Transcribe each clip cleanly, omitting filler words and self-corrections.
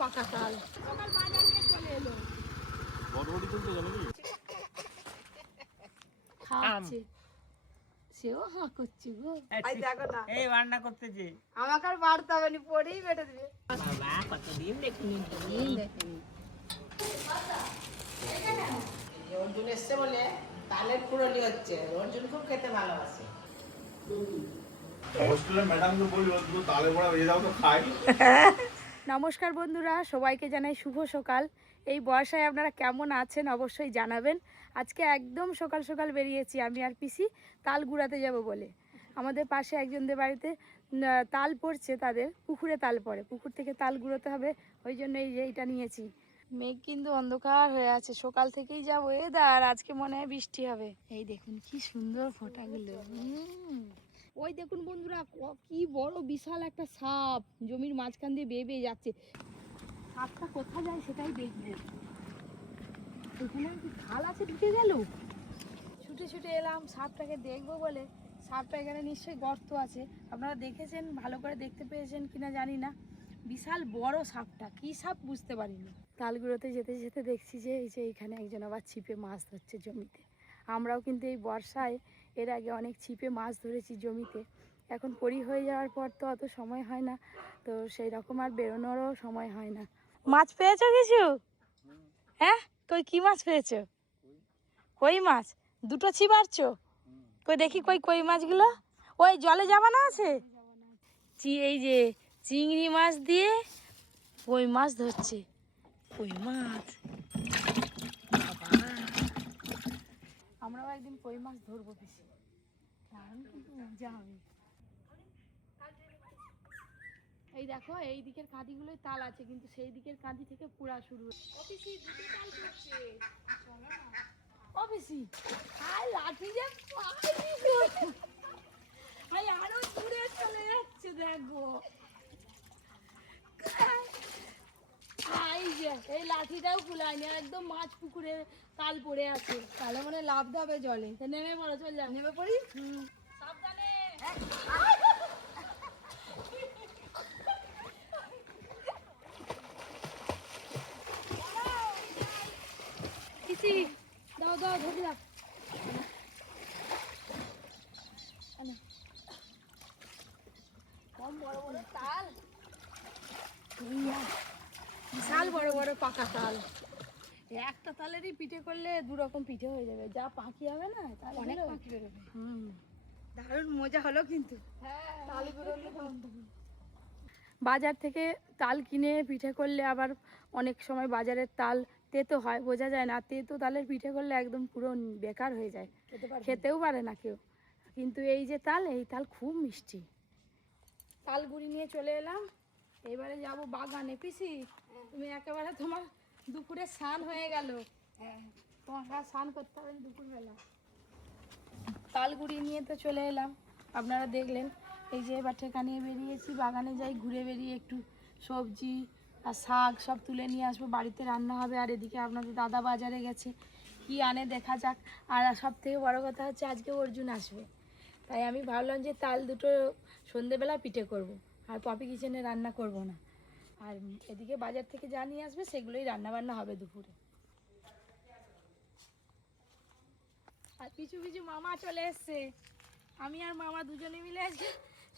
পাকা তাল। সকাল বাজার নিয়ে চলে এলো। বড়বড়ি তুলতে জানো কি? খাচ্ছে। সেও হাঁ করছে গো। এই দেখো না, এই রান্না করতেছে। আমাকে আর বাড়তে হবে না, পরেই বেটে দিবে। বাবা কতদিন দেখিনি। অর্জুন এসছে বলে তালের ফুরলি হচ্ছে। অর্জুন খুব খেতে ভালোবাসে। হোস্টেলের ম্যাডামকে বললো তুমি তালে বড়া ভেজে দাও তো খাই। নমস্কার বন্ধুরা, সবাইকে জানাই শুভ সকাল। এই বর্ষায় আপনারা কেমন আছেন অবশ্যই জানাবেন। আজকে একদম সকাল সকাল বেরিয়েছি আমি আর পিসি তাল গুড়াতে যাব বলে। আমাদের পাশে একজনদের বাড়িতে তাল পড়ছে, তাদের পুকুরে তাল পড়ে, পুকুর থেকে তাল গুঁড়োতে হবে, ওই জন্য এইটা নিয়েছি। মেঘ কিন্তু অন্ধকার হয়ে আছে, সকাল থেকেই যা ওয়েদার, আজকে মনে হয় বৃষ্টি হবে। এই দেখুন কি সুন্দর ফোঁটাগুলো। ওই দেখুন বন্ধুরা, কি বড় বিশাল একটা সাপ জমির মাঝখান দিয়ে বেয়ে বেয়ে যাচ্ছে। সাপটা কোথায় যায় সেটাই দেখবো। এখানে কি খাল আছে, ঢুকে গেল। ছুটে ছুটে এলাম সাপটাকে দেখবো বলে। সাপটা এখানে নিশ্চয়ই গর্ত আছে, আপনারা দেখেছেন, ভালো করে দেখতে পেয়েছেন কিনা জানি না। বিশাল বড় সাপটা, কি সাপ বুঝতে পারিনি। তালগুলোতে যেতে যেতে দেখছি যে এই যে এইখানে একজন আবার ছিপে মাছ ধরছে জমিতে। আমরাও কিন্তু এই বর্ষায় এর আগে অনেক ছিপে মাছ ধরেছি জমিতে। এখন পরি হয়ে যাওয়ার পর তো অত সময় হয় না, তো সেই রকম আর বেরোনোরও সময় হয় না। মাছ পেয়েছো কিছু? হ্যাঁ, কই কি মাছ পেয়েছো? কই মাছ দুটো ছিপ আরছো? কই দেখি, কই কই মাছগুলো? ওই জলে জামানো আছে। এই যে চিংড়ি মাছ দিয়ে কই মাছ ধরছে। কই মাছ, আমরাও একদিন কই মাছ ধরবো বেশি, কারণ কিন্তু মজা হবে। এই দেখো, এই দিকের কাঁদিগুলোই তাল আছে, কিন্তু সেই দিকের কাঁদি থেকে পুরা শুরু। অফিসি দুটো তাল করছে। অফিসি আই লাঠি যে ভাই আরো দূরে চলে যাচ্ছে, দেখো এই লাঠিটাও কুলায়নি, একদম মাছ পুকুরে তাল পড়ে আছে। তাহলে মানে লাভ হবে জলে। নেমে পড়ো, চল যা, নেমে পড়ি। সাবধানে। কিসি দাও দাও, ধরে দাও। কম বড় বড় তাল, বিশাল বড় বড় পাকা তাল। একটা তালেরই পিঠে করলে দু রকম পিঠে হয়ে যাবে, যা পাখি হবে না তাহলে অনেক পাখি বেরোবে। দারুণ মজা হলো কিন্তু। তাল বেরোলে বাজার থেকে তাল কিনে পিঠে করলে আবার অনেক সময় বাজারের তাল তেতো হয়, বোঝা যায় না। তেতো তালের পিঠে করলে একদম পুরো বেকার হয়ে যায়, খেতেও পারে না কেউ। কিন্তু এই যে তাল, এই তাল খুব মিষ্টি। তাল গুঁড়ি নিয়ে চলে এলাম, এবারে যাব বাগানে। পিসি তুমি একেবারে তোমার দুপুরে স্নান হয়ে গেল। তোমার স্নান করতে হবে দুপুরবেলা। তাল গুঁড়ি নিয়ে তো চলে এলাম, আপনারা দেখলেন। এই যে এবার ঠেকা নিয়ে বেরিয়েছি, বাগানে যাই, ঘুরে বেরিয়ে একটু সবজি আর শাক সব তুলে নিয়ে আসবো, বাড়িতে রান্না হবে। আর এদিকে আপনাদের দাদা বাজারে গেছে, কি আনে দেখা যাক। আর সব থেকে বড় কথা হচ্ছে আজকে অর্জুন আসবে, তাই আমি ভাবলাম যে তাল দুটো সন্ধেবেলা পিঠে করব, আর পপি কিচেনে রান্না করব না। আর এদিকে বাজার থেকে যা নিয়ে আসবে সেগুলোই রান্না বান্না হবে দুপুরে। আর পিছু পিছু মামা চলে এসছে, আমি আর মামা দুজনে মিলে আজকে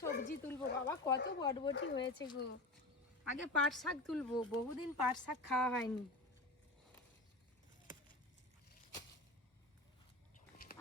সবজি তুলবো। বাবা কত বটবটি হয়েছে গো। আগে পাট শাক তুলবো, বহুদিন পাট শাক খাওয়া হয়নি।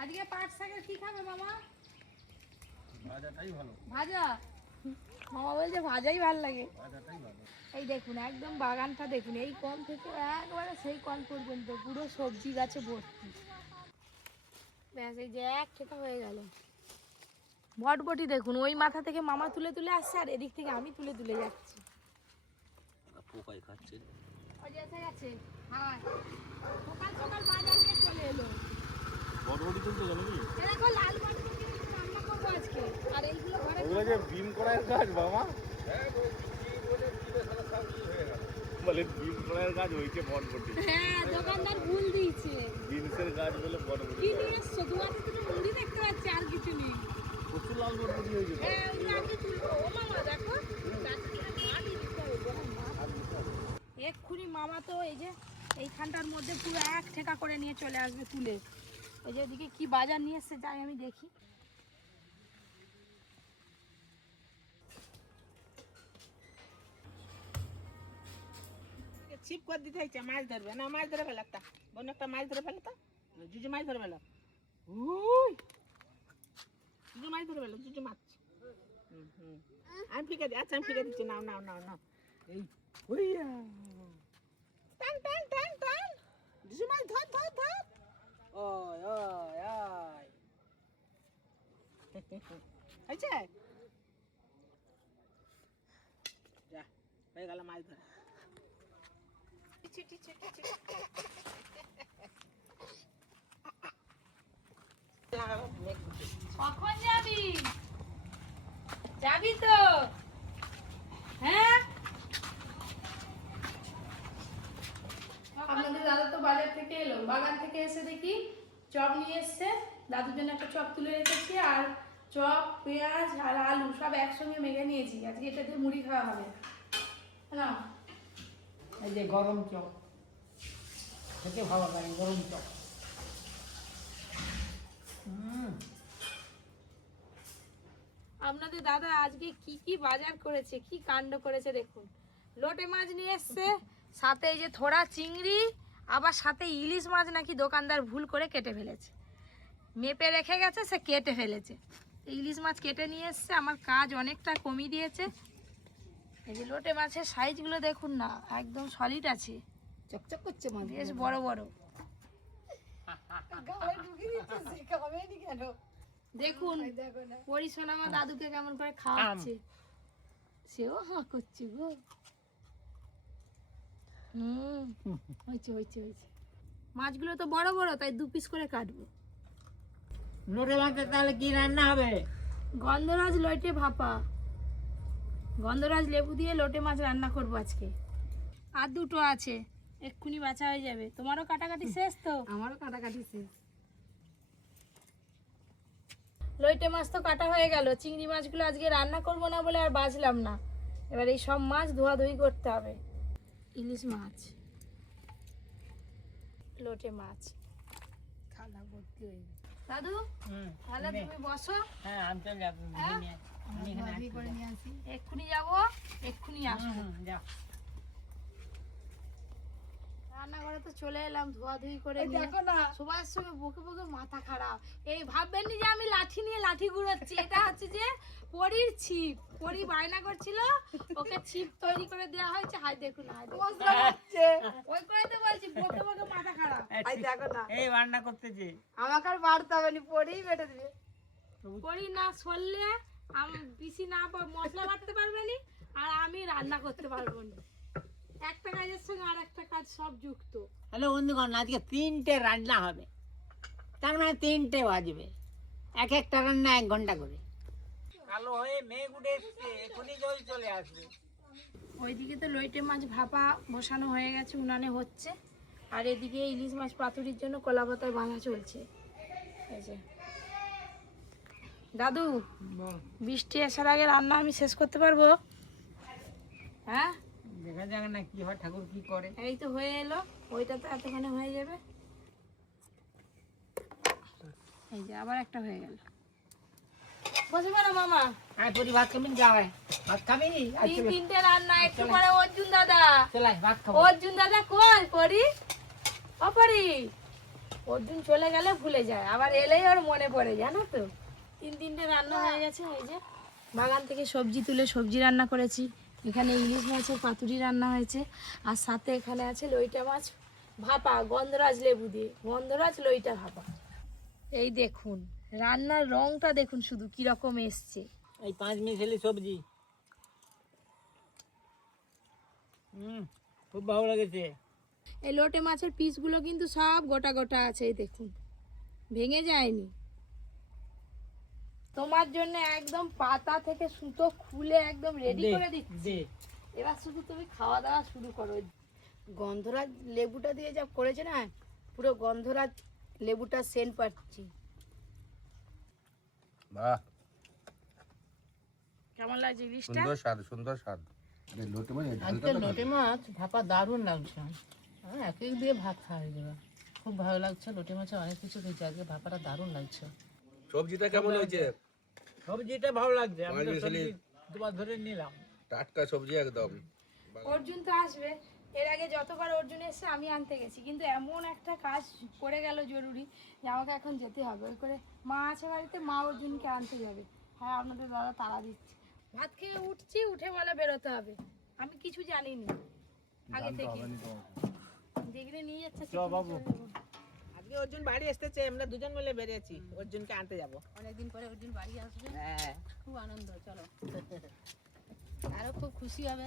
আজকে পাট শাকের কি খাবে মামা? ভাজাটাই ভালো। ভাজা? মামা বলছে ভাজাই ভালো লাগে। ভাজাটাই ভালো। এই দেখুন একদম বাগানটা দেখুন, এই কোণ থেকে একবারে সেই কোণ পর্যন্ত পুরো সবজি গাছে ভর্তি। ব্যাস, এই যে এক ঠেকা হয়ে গেল। বটবটি দেখুন, ওই মাথা থেকে মামা তুলে তুলে আসছে, আর এদিক থেকে আমি তুলে তুলে যাচ্ছি। পোকাই খাচ্ছে। ওই যে এসে গেছে। হ্যাঁ, সকাল সকাল বাজার নিয়ে চলে এলো। বড়বড়ি তুলতে জানো কি? দেখো লাল বটবটি রান্না করবো আজকে। আর এইগুলো ঘরে ওগুলো যে বিম করার কাজ বাবা। বলে বিম করার কাজ হয়েছে বড়বড়ি। হ্যাঁ, দোকানদার ভুল দিয়েছে। বিমসের কাজ বলে বড়বড়ি। কি নিয়ে এসছো? দুয়ারে দুটো মুড়ি দেখতে পাচ্ছি, আর কিছু নেই। প্রচুর লাল বড়বড়ি হয়েছে। হ্যাঁ, ওগুলো আগে তুলবো। ও মামা দেখো গাছে কিনা মাটি দিতে হবে, এইখানটার মধ্যে পুরো এক ঠেকা করে নিয়ে চলে আসবে তুলে। এই যে এদিকে কি বাজার নিয়ে এসছে যাই আমি দেখি। ছিপ করে দিতে হয়েছে, মাছ ধরবে না, মাছ ধরে ফেলো একটা, বোন একটা মাছ ধরে ফেলো তো, জুজু মাছ ধরে ফেলো, জুজু মাছ ধরে ফেলো, জুজু মাছ। আমি ফিকে দিই, আচ্ছা আমি ফিকে দিচ্ছি, নাও নাও নাও নাও, এই ওইয়া টান টান টান টান, জুজু মাছ ধর ধর ধর, ওই ওই ওই হয়েছে, যা হয়ে গেল মাছ ধরা। কখন যাবি? যাবি তো? হ্যাঁ, আপনাদের দাদা তো বাজার থেকে এলো, বাগান থেকে এসে দেখি চপ নিয়ে এসছে। দাদুর জন্য একটা চপ তুলে রেখেছি, আর চপ, পেঁয়াজ আর আলু সব একসঙ্গে মেখে নিয়েছি। আজকে এটা দিয়ে মুড়ি খাওয়া হবে না। এই যে গরম চপ খেতে ভালো লাগে, গরম চপ। আপনাদের দাদা আজকে কি কি বাজার করেছে, কি কাণ্ড করেছে দেখুন। লোটে মাছ নিয়ে এসছে, সাথে এই যে থোড়া চিংড়ি, আবার সাথে ইলিশ মাছ নাকি দোকানদার ভুল করে কেটে ফেলেছে, মেপে রেখে গেছে, সে কেটে ফেলেছে। ইলিশ মাছ কেটে নিয়ে এসছে, আমার কাজ অনেকটা কমিয়ে দিয়েছে। এই যে লোটে মাছের সাইজগুলো দেখুন না, একদম সলিড আছে, চকচক করছে মাছ, বেশ বড় বড়। গালে ঢুকিয়ে দিচ্ছে, সে খাবেনি কেন? দেখুন দেখো না, পরিশোনা আমার দাদুকে কেমন করে খাওয়াচ্ছে, সেও হাঁ করছে গো। হয়েছে হয়েছে হয়েছে। মাছগুলো তো বড় বড়, তাই 2 পিস করে কাটবো। লোটে মাছের তাহলে কি রান্না হবে? গন্ধরাজ লইটে ভাপা, গন্ধরাজ লেবু দিয়ে লোটে মাছ রান্না করবো আজকে। আর 2টো আছে, এক্ষুনি বাছা হয়ে যাবে। তোমারও কাটাকাটি শেষ তো? আমারও কাটাকাটি শেষ। লইটে মাছ তো কাটা হয়ে গেল, চিংড়ি মাছগুলো আজকে রান্না করব না বলে আর বাছলাম না। এবার এই সব মাছ ধোয়াধুয়ি করতে হবে। ইলিশ মাছ, লোটে মাছ, থালা ভর্তি হয়ে গেছে। দাদু তাহলে তুমি বসো। হ্যাঁ আমি চলে যাবো, আমি এখানে ভাবি করে নিয়ে আসি। এক্ষুনি যাবো, এক্ষুনি আসবো। যাও। রান্নাঘরে তো চলে এলাম ধোয়াধুয়ি করে এই নিয়ে। দেখো না, সবার সঙ্গে বকে বকে মাথা খারাপ। এই ভাববেন না যে আমি লাঠি নিয়ে লাঠি ঘুরাচ্ছি, এটা হচ্ছে যে পরির ছিপ। পরি বায়না করছিল, ওকে ছিপ তৈরি করে দেওয়া হয়েছে। হাই দেখুন, হাই দেখুন। মশলা হচ্ছে। ওই করে তো বলছি বকে বকে মাথা খারাপ। এই দেখো না, এই রান্না করতেছে। আমাকে আর বাড়তে হবে না, পরেই বেটে দিবে। পরি না সরলে বেশি না মশলা বাটতে পারবে না, আর আমি রান্না করতে পারবো না। একটা কাজের সঙ্গে আর একটা কাজ সব যুক্ত। হ্যালো বন্ধুগণ, আজকে 3টে রান্না হবে, তার মানে 3টে বাজবে। এক একটা রান্না 1 ঘন্টা করে। কালো হয়ে মেঘ উঠে এসছে, এখনই জল চলে আসবে। ওইদিকে তো লইটে মাছ ভাপা বসানো হয়ে গেছে, উনানে হচ্ছে। আর এদিকে ইলিশ মাছ পাতুরির জন্য কলা পাতায় বাঁধা চলছে। এই যে দাদু, বৃষ্টি আসার আগে রান্না আমি শেষ করতে পারবো? হ্যাঁ, দেখা যাক না কি হয়, ঠাকুর কি করে। এই তো হয়ে এলো, ওইটা তো এতখানে হয়ে যাবে। এই যে আবার একটা হয়ে গেল। বসে পারো মামা। আর পরি ভাত খাবি? যাওয়ায় ভাত খাবি? 3-3টে রান্না, একটু পরে অর্জুন দাদা। চলাই ভাত খাবো। অর্জুন দাদা কই? পরি ও পরি, অর্জুন চলে গেলে ভুলে যায়, আবার এলেই ওর মনে পড়ে, জানো তো। 3-3টে রান্না হয়ে গেছে। এই যে বাগান থেকে সবজি তুলে সবজি রান্না করেছি। এখানে ইলিশ মাছের পাতুরি রান্না হয়েছে, আর সাথে এখানে আছে লইটা মাছ ভাপা, গন্ধরাজ লেবু দিয়ে, গন্ধরাজ লইটা ভাপা। এই দেখুন রান্নার রংটা দেখুন শুধু কিরকম এসছে। এই 5 মিশালি সবজি, খুব ভালো লেগেছে। এই লোটে মাছের পিসগুলো কিন্তু সব গোটা গোটা আছে, এই দেখুন, ভেঙে যায়নি। তোমার জন্য একদম পাতা থেকে সুতো খুলে একদম রেডি করে দিচ্ছি। এবার শুধু তুমি খাওয়া দাওয়া শুরু করো। গন্ধরাজ লেবুটা দিয়ে যা করেছে না, পুরো গন্ধরাজ লেবুটা সেন্ট পাচ্ছি। বাহ, কেমন লাগছে ইলিশটা? সুন্দর স্বাদ, সুন্দর স্বাদ। আজকে লোটে মাছ ভাপা দারুণ লাগছে। এক এক দিয়ে ভাত খাওয়া যাবে। খুব ভালো লাগছে, লোটে মাছে অনেক কিছু দিয়েছে, আজকে ভাপাটা দারুণ লাগছে। সবজিটা কেমন হয়েছে? সবজিটা ভালো লাগছে, আমি তো মাঝে সবজি সালি- দুবার ধরে নিলাম। টাটকা সবজি একদম। অর্জুন তো আসবে, এর আগে যতবার অর্জুন এসে আমি আনতে গেছি, কিন্তু এমন একটা কাজ করে গেল জরুরি যে আমাকে এখন যেতে হবে। ওই করে মা আছে বাড়িতে, মা অর্জুনকে আনতে যাবে। হ্যাঁ, আপনাদের দাদা তাড়া দিচ্ছে। ভাত খেয়ে উঠছি, উঠে বলে বেরোতে হবে। আমি কিছু জানি না আগে থেকে, যেখানে নিয়ে যাচ্ছে সেখানে চলে যাবো। আজকে অর্জুন বাড়ি এসেছে, আমরা দুজন মিলে বেরিয়েছি অর্জুনকে আনতে যাব। অনেকদিন পরে অর্জুন বাড়ি আসবে, হ্যাঁ, খুব আনন্দ। চলো, আরো খুব খুশি হবে।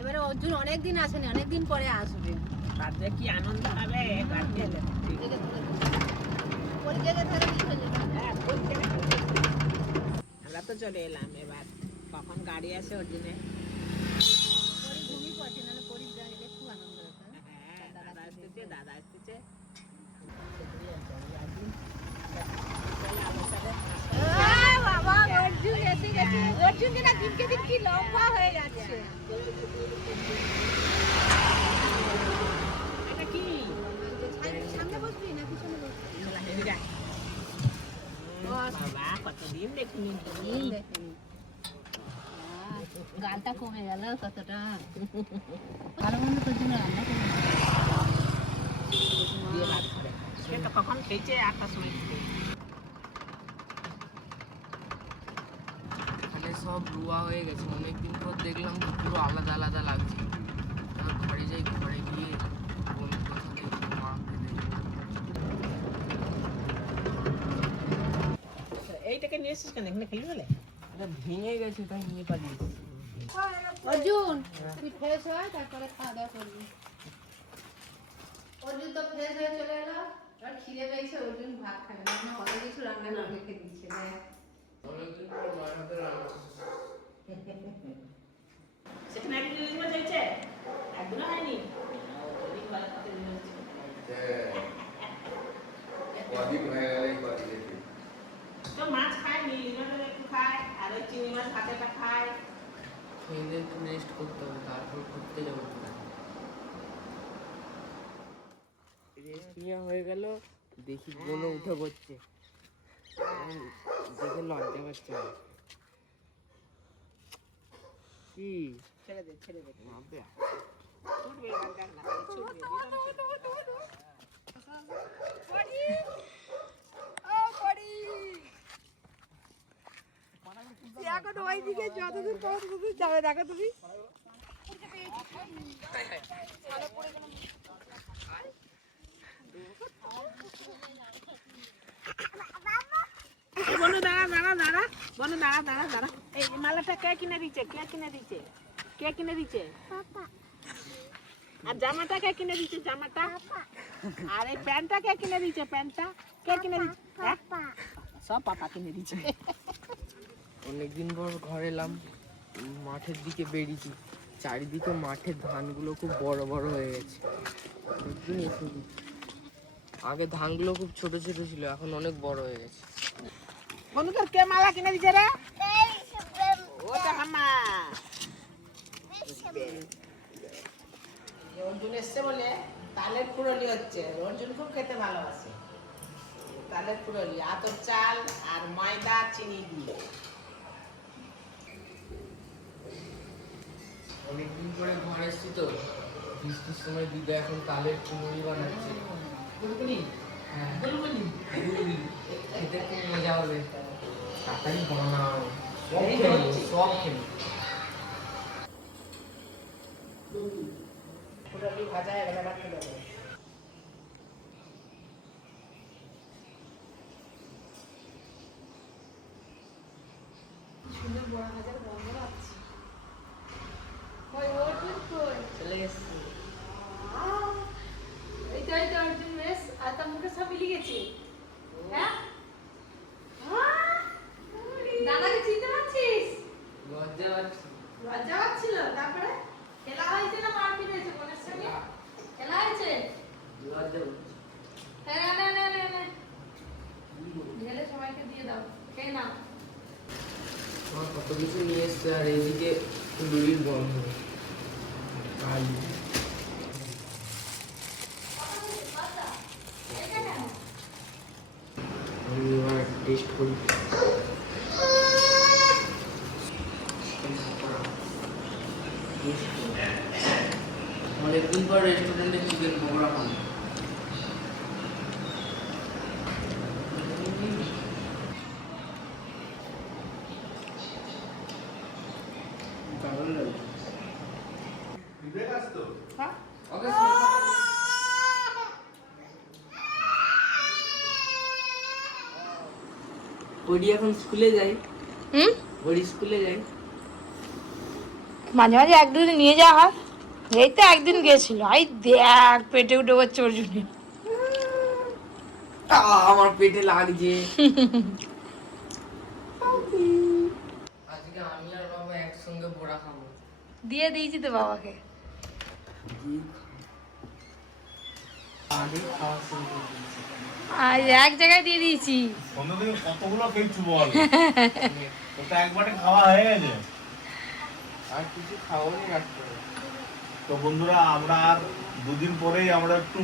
এবারে অর্জুন অনেকদিন আসেনি, অনেকদিন পরে আসবে। তাতে কি আনন্দ হবে বাড়িতে এলে। হ্যাঁ, ওই জায়গায় আমরা তো চলে এলাম। এবার কখন গাড়ি আসে অর্জুনে? হ্যাঁ, দাদা আসতেছে, দাদা আসতেছে। বাবা, অর্জুন এসে গেছে। অর্জুন যেটা দিনকে দিন কি লম্বা হয়ে যাচ্ছে। এটা কি? সামনে বসবি না পিছনে বসবি? চলা, এদিকে আয়। বাবা, কতদিন দেখিনি। গালটা কমে গেল কতটা। ভালো মন্দ তোর জন্য রান্না করে দিয়ে ভাত খাবে। সে তো কখন খেয়েছে, 8টার সময় খেয়েছে। এখানে সব রুয়া হয়ে গেছে, অনেকদিন পর দেখলাম তো পুরো আলাদা আলাদা লাগছে। এবার ঘরে যাই, ঘরে গিয়ে কোন কোথা থেকে মা এইটাকে নিয়ে এসেছিস কেন? এখানে খেলি বলে? এটা ভেঙে গেছে, তাই নিয়ে পালিয়েছি। অর্জুন, তুই ফ্রেশ হয় তারপরে খাওয়া দাওয়া করবি। অর্জুন তো ফ্রেশ হয়ে চলে এলো, এবার খিদে পেয়েছে, অর্জুন ভাত খাবে না, কত কিছু রান্না করে রেখে দিচ্ছে। অনেকদিন পর মায়ের হাতে রান্না। সেখানে একদিন ইলিশ মাছ হয়েছে? একদিনও হয়নি? ওই ঘরে কতদিন হয়েছে? কদিন হয়ে গেল এই কদিন দেখি। তো মাছ খায়নি, ইলিশ মাছ একটু খায়, আর ওই চিংড়ি মাছ হাতেটা খায়। খেয়ে দিয়ে একটু রেস্ট করতে হবে, তারপর ঘুরতে যাবো। রেস্ট নেওয়া হয়ে গেল, দেখি বোনও উঠে পড়ছে, দেখে লজ্জা পাচ্ছে আমার। কি ছেড়ে দে, ছেড়ে দে। ভাববে? ছুটবে এবার, দেখ না, ছুটবে, বিরাম ছুটবে। এখন ওইদিকে যতদূর পাবো ততদূর যাবে, দেখো তুমি। বনু দাঁড়া, দাঁড়া, দাঁড়া। বনু দাঁড়া, দাঁড়া, দাঁড়া। এই মালাটা কে কিনে দিচ্ছে? কে কিনে দিচ্ছে? কে কিনে দিচ্ছে? আর জামাটা কে কিনে দিচ্ছে? জামাটা? আর এই প্যান্টটা কে কিনে দিচ্ছে? প্যান্টটা কে কিনে দিচ্ছে? হ্যাঁ? সব পাপা কিনে দিচ্ছে। অনেকদিন পর ঘরে এলাম, মাঠের দিকে বেরিয়েছি, চারিদিকে মাঠের ধানগুলো খুব বড় বড় হয়ে গেছে। একদিন এসেছি, আগে ধানগুলো খুব ছোট ছোট ছিল, এখন অনেক বড় হয়ে গেছে। বনু তোর কে মালা কিনে দিচ্ছে রে? ওটা মামা। অর্জুন এসছে বলে তালের ফুরলি হচ্ছে। অর্জুন খুব খেতে ভালোবাসে তালের ফুরলি, আতর চাল আর ময়দা চিনি দিয়ে। অনেকদিন পরে ঘরে এসেছি তো, বৃষ্টির সময় দিদা এখন তালের কুমড়ি বানাচ্ছে। বুলবুলি, হ্যাঁ, বুলবুলি। বুলবুলি। খেতে খুব মজা হবে, তাড়াতাড়ি বানাও, সব এই তো খেলো, হচ্ছে। সব খেলো। ফুরলি ভাজা হয়ে গেলে আবার তুলে দেবো। সুন্দর বড় ভাজার গন্ধ পাচ্ছি। ওই অর্জুন কই? চলে এসছি। এই তো অর্জুন বেশ, আর তার মুখে সব মিলে গেছে। হ্যাঁ, দাদাকে চিনতে পারছিস? লজ্জা পাচ্ছি। লজ্জা পাচ্ছিল, তারপরে খেলা হয়েছে না মারপিট হয়েছে বোনের সঙ্গে? খেলা হয়েছে? লজ্জা পাচ্ছি। হ্যাঁ, ঢেলে সবাইকে দিয়ে দাও, খেয়ে নাও। কিছু নিয়ে এসছে আর এইদিকে লুড়ির গন্ধ আলু আমি এবার টেস্ট করি অনেকদিন পর রেস্টুরেন্টে চিকেন পকোড়া খাবো ওডি এখন স্কুলে যাই ওডি স্কুলে যাই মাঝে মাঝে এক দুদিন নিয়ে যাওয়া হয়। এই তো একদিন গেছিল, আই দেখ পেটে উঠে পড়ছে অর্জুনের। আমার পেটে লাগছে আজকে আমি আর বাবা একসঙ্গে বড়া খাবো দিয়ে দিয়েছি তো বাবাকে। আগে খাওয়া শুরু করে দিয়েছি। আজ এক জায়গায় দিয়ে দিয়েছি। সন্ধ্যা থেকে কতগুলো খেয়েছু বল? ওটা একবারে খাওয়া হয়ে গেছে। আর কিছু খাওয়ারই রাখতে হবে তো বন্ধুরা, আমরা আর দুদিন পরেই আমরা একটু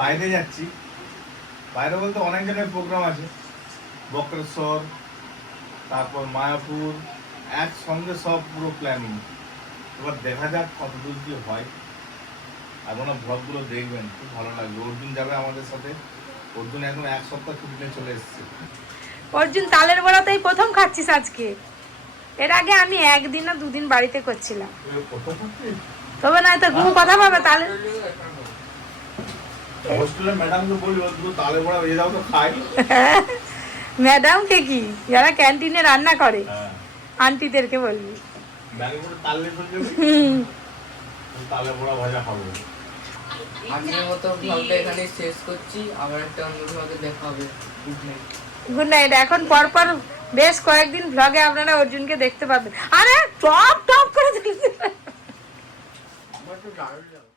বাইরে যাচ্ছি। বাইরে বলতে অনেক জায়গায় প্রোগ্রাম আছে, বক্রেশ্বর, তারপর মায়াপুর, একসঙ্গে সব পুরো প্ল্যানিং। এবার দেখা যাক কতদূর কি হয়। আপনারা ব্লগগুলো দেখবেন, খুব ভালো লাগবে। অর্জুন যাবে আমাদের সাথে। অর্জুন এখন 1 সপ্তাহ ছুটিতে চলে এসেছে। অর্জুন তালের বড়াতেই প্রথম খাচ্ছিস আজকে। এর আগে আমি একদিন না দুদিন বাড়িতে করছিলাম, তবে না তো ঘুম কথা পাবে তালে। হোস্টেলে ম্যাডামকে বলি দুটো তালে বড়া ভেজে দাও তো খাই। ম্যাডামকে কি, যারা ক্যান্টিনে রান্না করে হ্যাঁ, আন্টিদেরকে বলবি। ব্যাগে করে তালে ফেলে তালে বড়া ভাজা খাবো। আজকের মতো ব্লগটা এখানে শেষ করছি, আবার একটা অন্য ব্লগে দেখা হবে। Good night. Good night. এখন পরপর বেশ কয়েকদিন ভ্লগে আপনারা অর্জুনকে দেখতে পাবেন। আরে টপ টপ করে আমার তো দারুণ লাগবে।